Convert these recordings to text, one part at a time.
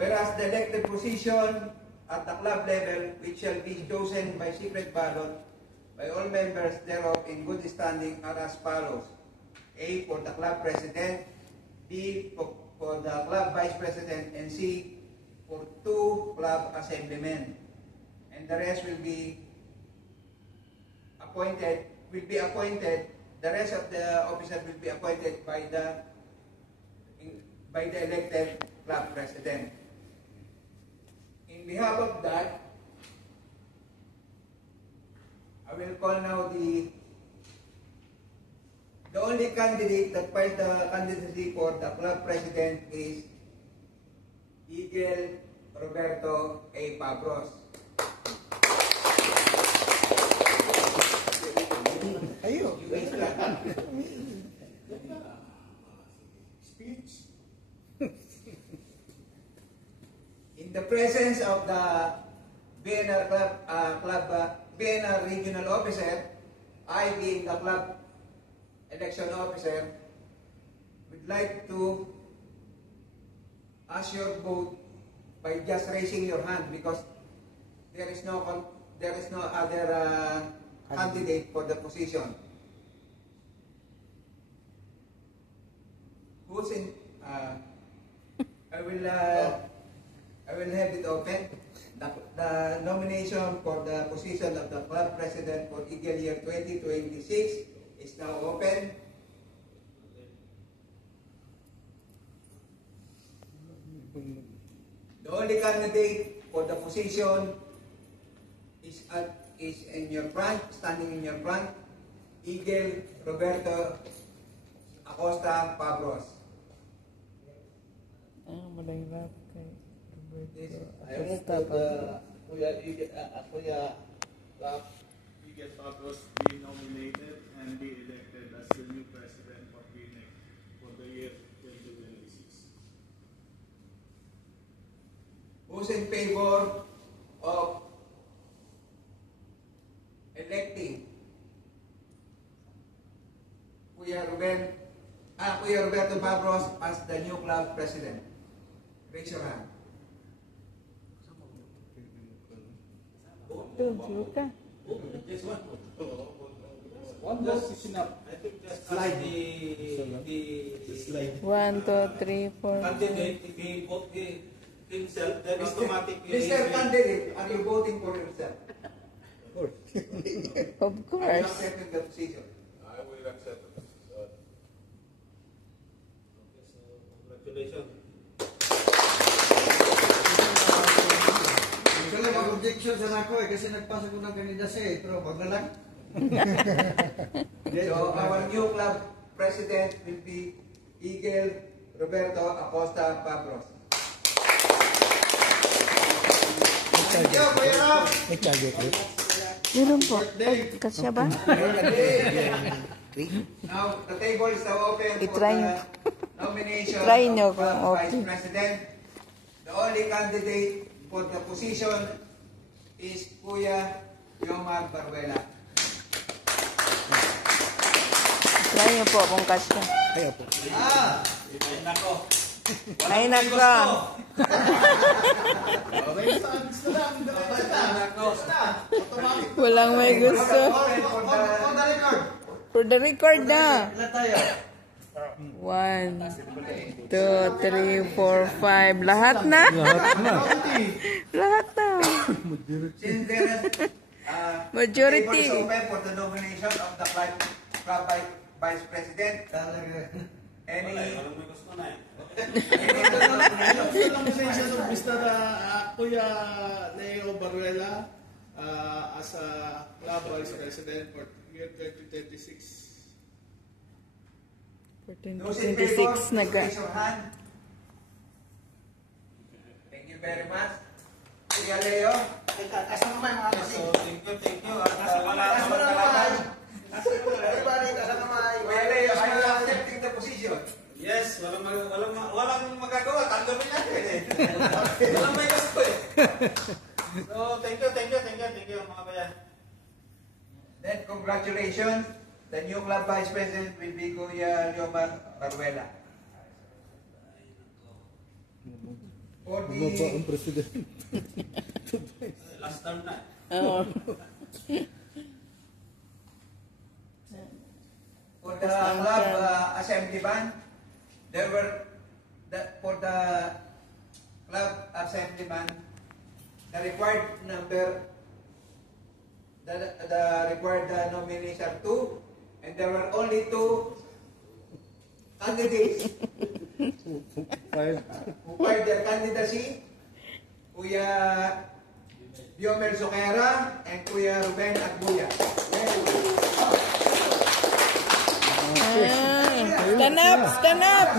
Whereas the elected position at the club level, which shall be chosen by secret ballot by all members thereof in good standing, are as follows: A, for the club president; B, for the club vice president; and C, for 2 club assemblymen. And the rest will be appointed. The rest of the officers will be appointed by the elected club president. In behalf of that, I will call now the only candidate that filed the candidacy for the club president is Eagle Roberto A. Pabros. Speech. In the presence of the BNR BNR regional officer, I being the club election officer, would like to ask your vote by just raising your hand, because there is no other candidate for the position. Who's in? I will have it open. The nomination for the position of the club president for Eagle year 2026 is now open. The only candidate for the position is in your front, standing in your front, Eagle Roberto Acosta Pabros. Malahirap kay Roberto Acosta Pabros. Eagle Pabros be nominated and be elected as the new president of BNEC for the year 2026. Who's in favor of electing Kuya Roberto Pabros as the new club president? Raise your hand. Just one vote is enough. I think just slide the slide. 1, 2, 3, 4. Candidate, if he vote himself, then automatically. Mr. Candidate, are you voting for yourself? Of Are you course. accepting the position? I will accept it. Congratulations. Ito lang ang objection sa ako kasi nagpasa ko ng kandidasi pero wag na lang. So our new club president will be Eagle Roberto Acosta Pabros. Thank you, Kuya Rob. Meron po. Kasya ba? Now, the table is now open for I-try the nyo. nomination I-try of nyo the kung okay. Vice President. The only candidate for the position is Kuya Yomar Baruela. Try nyo po kung kasya. Ay, nako. Walang may gusto. For the record na. Ilan tayo? 1, 2, 3, 4, 5. Lahat na. Lahat na. Since there is Majority. the table is open for the nomination of the club Vice President. Any Congratulations of Mr. Kuya Leo Baruela as a club vice president for year 2026. For those in favor, 2026 naga. raise your hand. Thank you very much. Kuya Leo. So, thank you. Kuya Leo, are you accepting the position? Yes, walang magagawa. Tanggapin natin eh. Walang may gusto eh. So, thank you mga bayan. Then, congratulations. The new club vice president will be Kuya Yomar Baruela. for Bumaba ang the president. Last term na. Oo. for the club assemblyman, there were for the club assemblyman, the required number, the required nominees are 2, and there were only 2 candidates Five. who filed their candidacy, Kuya Biomel Soquera and Kuya Ruben Agbuya. Stand up, stand up. I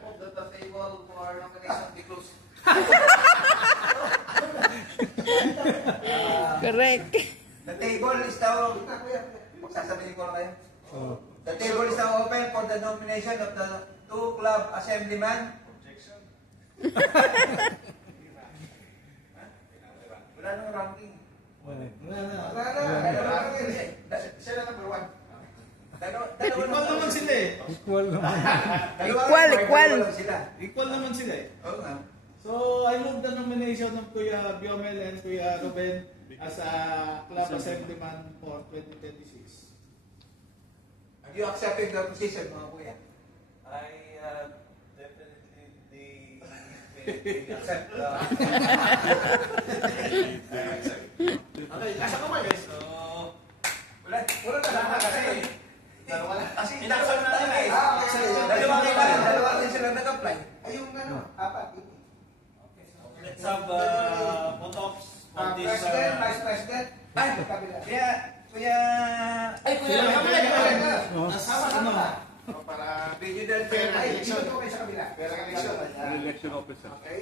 hope that the table for nomination be closed. Correct. The table is now, sasabihin ko na kayo. The table is now open for the nomination of the 2 club assemblyman. Objection. Wala nang ranking. Siya na number 1. Dalawa Equal naman sila eh. Equal naman. Equal. Sila. Equal naman sila eh. Oo nga. So, I move the nomination of Kuya Biomel and Kuya Ruben as a club assemblyman for 2026. Are you accepting the position, mga kuya? I definitely accept Okay, nasa kamay guys. So, Wala na lang kasi. kasi Inaksan na lang eh. Dalawa din sila nag-apply. Ayun ano, apat. let's have photos on this. President, Vice President. Ay, kuya, Ay, kuya, sama. para Regional fair Fair. election. Dito kayo sa kabila. Fair election. Election officer. Okay?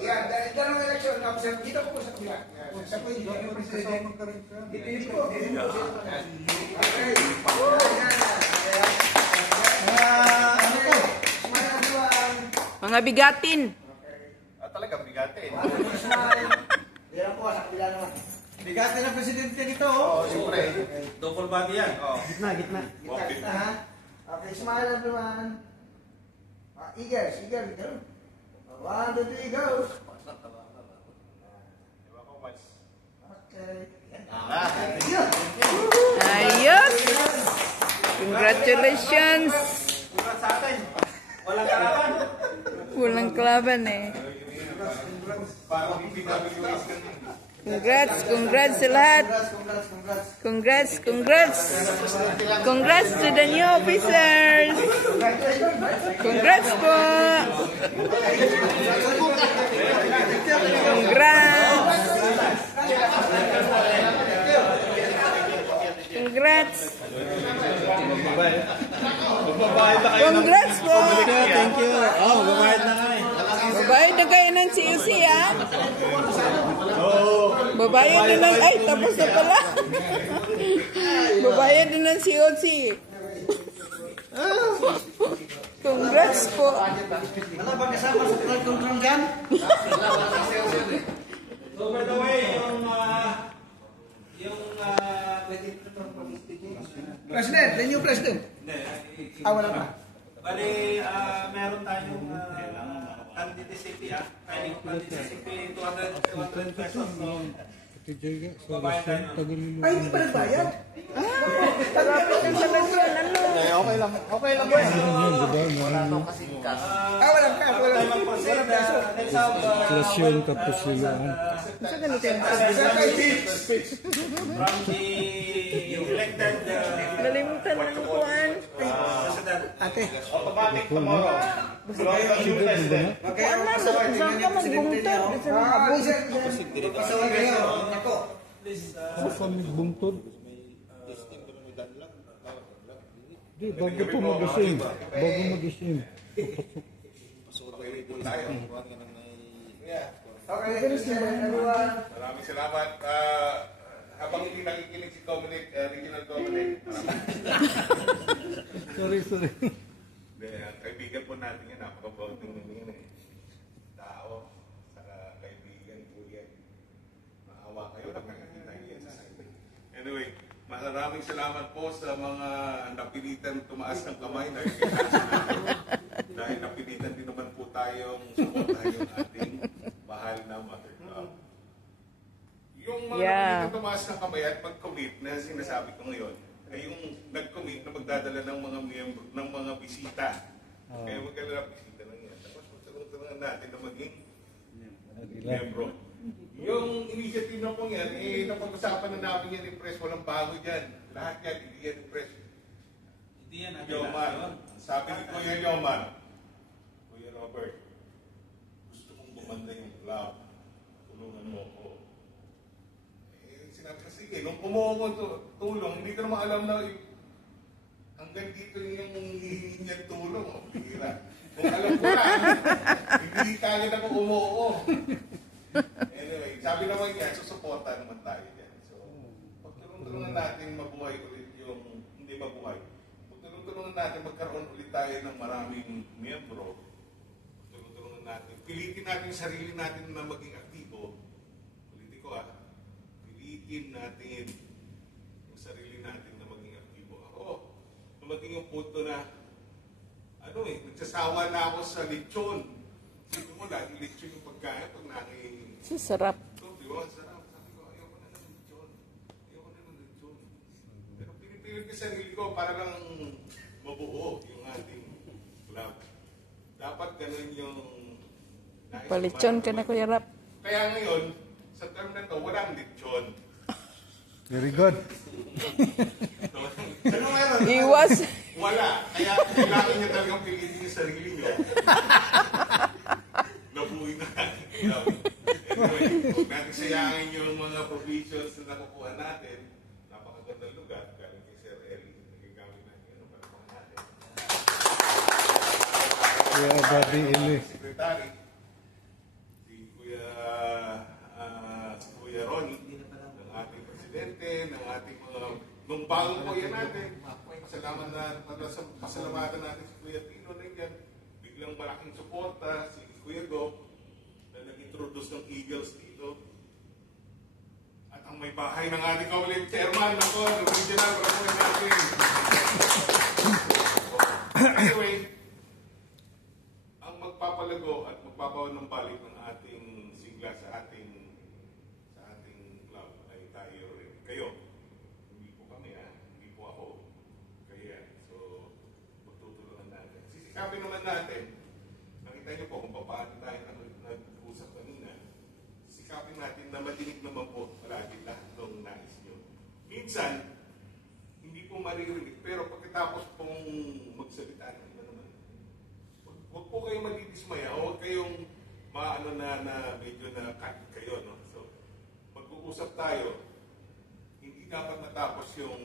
Yan, dalawang election officer. Dito po sa kabila. Sa po yung president. Dito po. Okay. Ano po? Smile everyone. Mga bigatin. Talagang bigatin. Smile. Yan po, sa kabila naman. Bigat na ng presidente nito. Oo, siyempre. Double body yan. Oh. Gitna, ha? Okay, smile everyone. Eagers. Ganun. 1, 2, 3, go. Okay. Ayos. Congratulations. Congrats sa atin. Walang kalaban. Walang kalaban eh. Parang PWS ka na. Congrats sa lahat. Congrats to the new officers. Congrats po. Congrats. Congrats po. Thank you. Oh, babayad na kami. Babayad na kayo ng COC, ah. Babayad na ng... Ay, tapos na pala. Babayad na ng COC. Congrats po. Wala ba kasama sa flood control dyan? So, by the way, President, the new president. Wala pa. bali, meron tayong candidacy, candidacy 200 pesos. So, babayad tayo nun. Ay, hindi pa nagbayad? Malapit na sa lagyan. Ano? Okay lang po. Walang ka. Tayo mag-proceed. Let's have Klasyon tapos sila. Sa ganito yung from the elected nalimutan ng kuhaan. president. Automatic tomorrow. Kuhaan na, saan ka magbungtod? Sa mga abos. Pasaway kayo. Ako. Ako kami bungtod. Di, bago po mag-asim. Okay, everyone. Maraming salamat. Habang hindi nakikinig si Dominic, Regional Dominic. Sorry. Hindi, kaibigan po natin yan. Napakabawting yan eh. Tao, sa kaibigan po yan. Maawa kayo lang nakakita yan sa site. Anyway, maraming salamat po sa mga napilitan tumaas ng kamay dahil napilitan din naman po tayong supportahan yung ating mahal na mother club. Yung mga Yeah. tumaas ng kamay at mag-commit na sinasabi ko ngayon, ay yung nag-commit na magdadala ng mga miyembro, ng mga bisita. Kaya magdadala ng bisita lang yan. Tapos magtulungan natin na maging miyembro. Yung initiative na pong yan, napag-usapan na namin yan ni Press, walang bago dyan. Lahat yan, hindi yan ni Press. Hindi yan Yomar, sabi ni Kuya Yomar, Kuya Robert, gusto kong gumanda yung club. Tulungan mo ako. Sinabi ko, sige, nung kumuha ko tulong, hindi ko naman alam na hanggang dito yung hihingi niyang tulong. Oh, bihira. Kung alam ko lang, hindi kagad ako umuo. Anyway, sabi naman niya, susuporta naman tayo dyan. So, pagtulungan natin mabuhay ulit yung, hindi mabuhay. Pagtulungan natin magkaroon ulit tayo ng maraming miyembro. Pagtulungan natin, pilitin natin yung sarili natin na maging aktibo. Ulitin ko pilitin natin yung sarili natin na maging aktibo. Ako, na maging yung punto na, nagsasawa na ako sa lechon. Sabi mo, lagi lechon yung pagkain pag nanging... Sarap. So, di ba? Sarap. Sabi ko, ayoko na ng lechon. Ayoko na ng lechon. Pero pinipilit ko sa sarili ko para lang mabuo yung ating club. Dapat ganun yung... Palichon ka na, Kuya Rap. Kaya ngayon, sa term na to, walang lechon. Very good. Ano meron? Iwas. Wala. Kaya kailangan niya talagang pilitin yung sarili niyo. Nabuhay na. Anyway, huwag natin sayangin yung mga provisions na nakukuha natin. Napakagandang lugar. Galing kay Sir Eli. Nagagamit natin yung panapangan natin. Kuya Daddy Eli. Secretary. Si Kuya Ronnie. Ng ating presidente. Ng ating mga... Nung bagong kuya natin. Pasalamatan natin si Kuya Tino na yan. Biglang malaking suporta. Si Kuya Go. Na nag-introduce ng Eagles dito. At ang may bahay ng ating kaulit chairman. Ako, original representative natin. Anyway, ang magpapalago at magpapawanumbalik ng ating sigla sa ating club ay tayo rin. Kayo. Hindi po kami hindi po ako. Kaya, so, magtutulungan natin. Sisikapin naman natin, nakita niyo po kung paano tayo nag-usap kanina, sikapin natin na madinig naman po palagi lahat ng nais niyo. Minsan, hindi po maririnig, pero pagkatapos pong magsalita ng iba naman, huwag po kayong madidismaya o huwag kayong na medyo na cut kayo. No? So, mag-uusap tayo, hindi dapat natapos yung